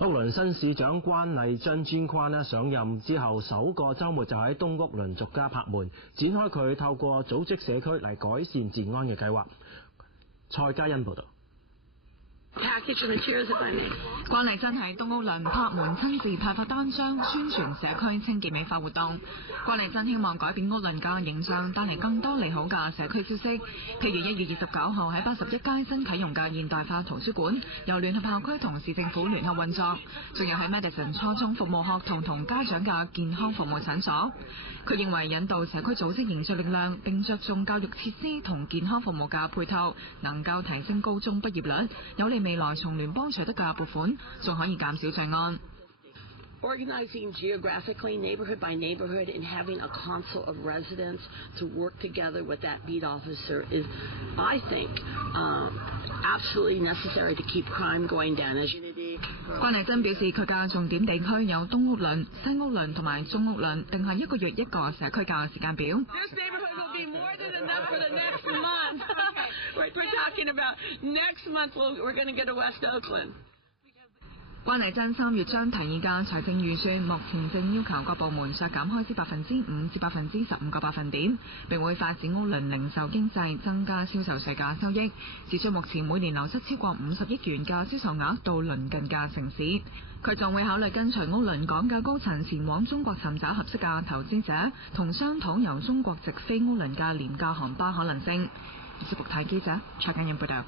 屋崙新市長關麗珍專框上任之後首個週末就喺東屋崙逐家拍門，展開佢透過組織社區嚟改善治安嘅計劃。蔡嘉欣報道。關麗珍喺東屋崙拍門親自派發單張，宣傳社區清潔美化活動。關麗珍希望改變屋崙嘅形象，帶嚟更多利好嘅社區消息。譬如1月29號喺81街新啟用嘅現代化圖書館，由聯合校區同市政府聯合運作，仲有喺 Madison 初中服務學童同家長嘅健康服務診所。佢認為引導社區組織凝聚力量，並着重教育設施同健康服務嘅配套，能夠提升高中畢業率，有利未來從聯邦取得嘅撥款，仲可以減少罪案。Organizing geographically, neighborhood by neighborhood, and having a council of residents to work together with that beat officer is, I think, absolutely necessary to keep crime going down. 關麗珍表示，佢嘅重點地區有東屋崙、西屋崙同埋中屋崙，定係1個月一個社區嘅時間表。This neighborhood will be more than enough for the next month. We're talking about next month. We're going to get to West Oakland. 關麗珍3月將提議嘅財政預算，目前正要求各部門削減開支5%至15%個百分點，並會發展屋崙零售經濟，增加銷售稅嘅收益。指出目前每年流失超過50億元嘅銷售額到鄰近嘅城市。佢仲會考慮跟隨屋崙港嘅高層前往中國尋找合適嘅投資者，同商討由中國直飛屋崙嘅廉價航班可能性。時報台記者蔡嘉欣報道。